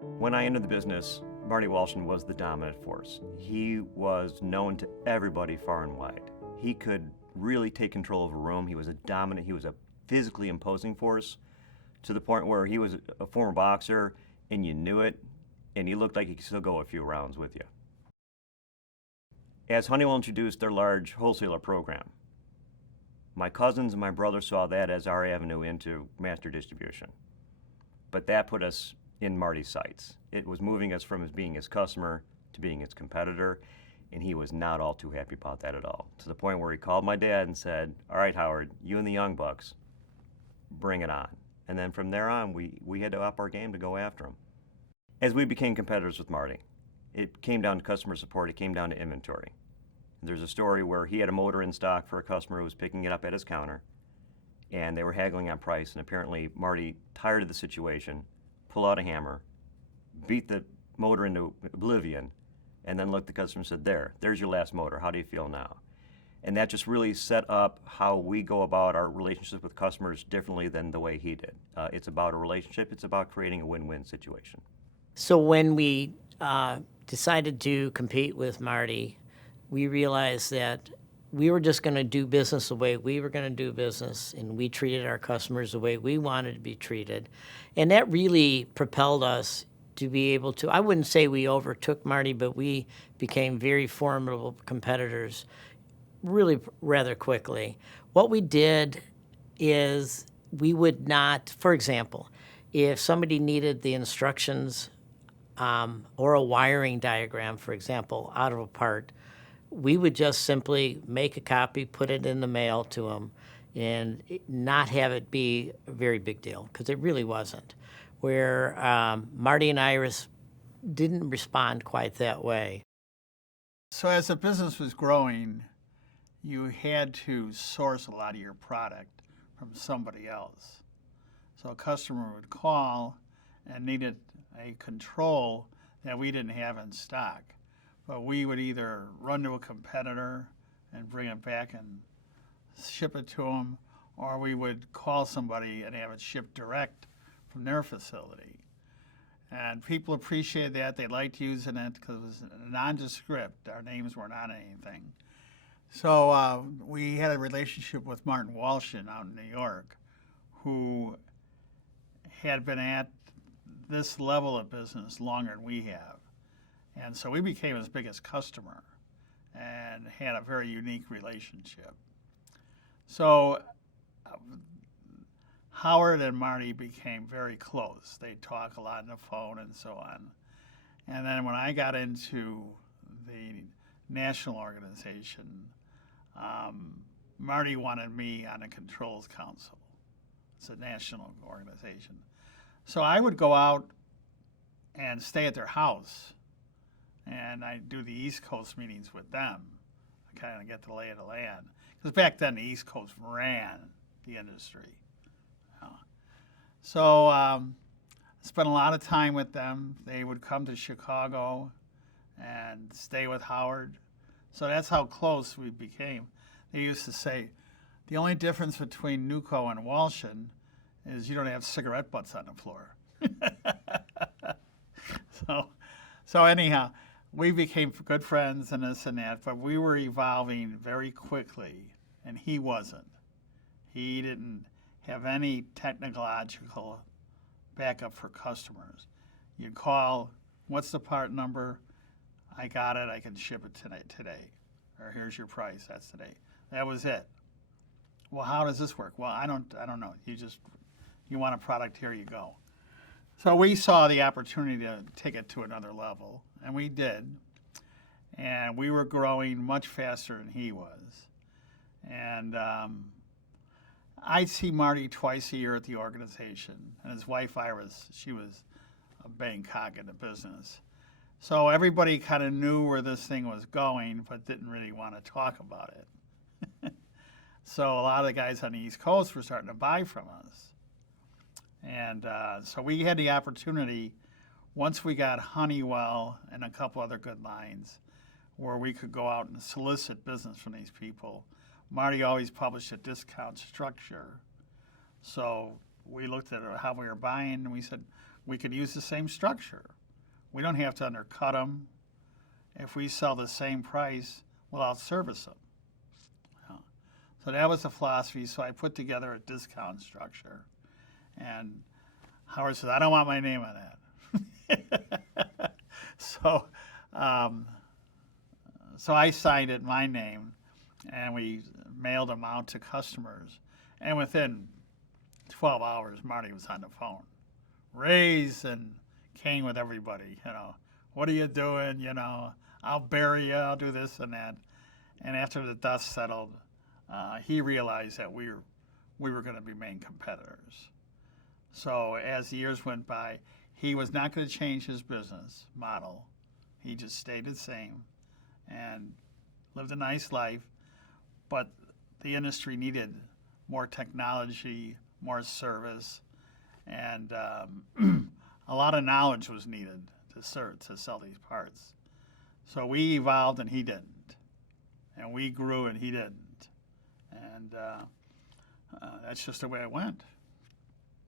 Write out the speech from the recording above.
When I entered the business, Marty Walshin was the dominant force. He was known to everybody far and wide. He could really take control of a room. He was a physically imposing force to the point where he was a former boxer and you knew it, and he looked like he could still go a few rounds with you. As Honeywell introduced their large wholesaler program, my cousins and my brother saw that as our avenue into master distribution. But that put us in Marty's sights. It was moving us from being his customer to being his competitor, and he was not all too happy about that at all. To the point where he called my dad and said, "All right, Howard, you and the Young Bucks, bring it on." And then from there on, we had to up our game to go after him. As we became competitors with Marty, it came down to customer support, it came down to inventory. There's a story where he had a motor in stock for a customer who was picking it up at his counter, and they were haggling on price, and apparently Marty, tired of the situation, pulled out a hammer, beat the motor into oblivion, and then looked at the customer and said, there's your last motor, how do you feel now? And that just really set up how we go about our relationship with customers differently than the way he did. It's about a relationship, it's about creating a win-win situation. So when we decided to compete with Marty, we realized that we were just going to do business the way we were going to do business, and we treated our customers the way we wanted to be treated. And that really propelled us to be able to, I wouldn't say we overtook Marty, but we became very formidable competitors really rather quickly. What we did is we would not, for example, if somebody needed the instructions or a wiring diagram, for example, out of a part, we would just simply make a copy, put it in the mail to them, and not have it be a very big deal, because it really wasn't. Where Marty and Iris didn't respond quite that way. So as the business was growing, you had to source a lot of your product from somebody else. So a customer would call and needed a control that we didn't have in stock. But we would either run to a competitor and bring it back and ship it to them, or we would call somebody and have it shipped direct from their facility. And people appreciated that. They liked using it because it was nondescript. Our names weren't on anything. So we had a relationship with Martin Walshin out in New York, who had been at this level of business longer than we have. And so we became his biggest customer and had a very unique relationship. So Howard and Marty became very close. They talk a lot on the phone and so on. And then when I got into the national organization, Marty wanted me on the Controls Council. It's a national organization. So I would go out and stay at their house, and I'd do the East Coast meetings with them. I kind of get the lay of the land. Because back then, the East Coast ran the industry. So spent a lot of time with them. They would come to Chicago and stay with Howard. So that's how close we became. They used to say, the only difference between Neuco and Walshin is you don't have cigarette butts on the floor. So anyhow, we became good friends and this and that, but we were evolving very quickly, and he wasn't. He didn't have any technological backup for customers. You'd call, what's the part number? I got it, I can ship it today. Or here's your price, that's today. That was it. Well, how does this work? Well, I don't know. You want a product, here you go. So we saw the opportunity to take it to another level, and we did. And we were growing much faster than he was. And I'd see Marty twice a year at the organization, and his wife Iris, she was a Bangkok in the business. So everybody kind of knew where this thing was going, but didn't really want to talk about it. So a lot of the guys on the East Coast were starting to buy from us. And so we had the opportunity, once we got Honeywell and a couple other good lines, where we could go out and solicit business from these people. Marty always published a discount structure. So we looked at how we were buying, and we said we could use the same structure. We don't have to undercut them. If we sell the same price, we'll outservice them. So that was the philosophy. So I put together a discount structure, and Howard said, "I don't want my name on that." So I signed it my name, and we mailed them out to customers. And within 12 hours, Marty was on the phone, raise and King with everybody. What are you doing? I'll bury you. I'll do this and that. And after the dust settled, he realized that we were going to be main competitors. So as the years went by, he was not going to change his business model. He just stayed the same and lived a nice life. But the industry needed more technology, more service, and a lot of knowledge was needed to sell these parts. So we evolved and he didn't. And we grew and he didn't. And that's just the way it went.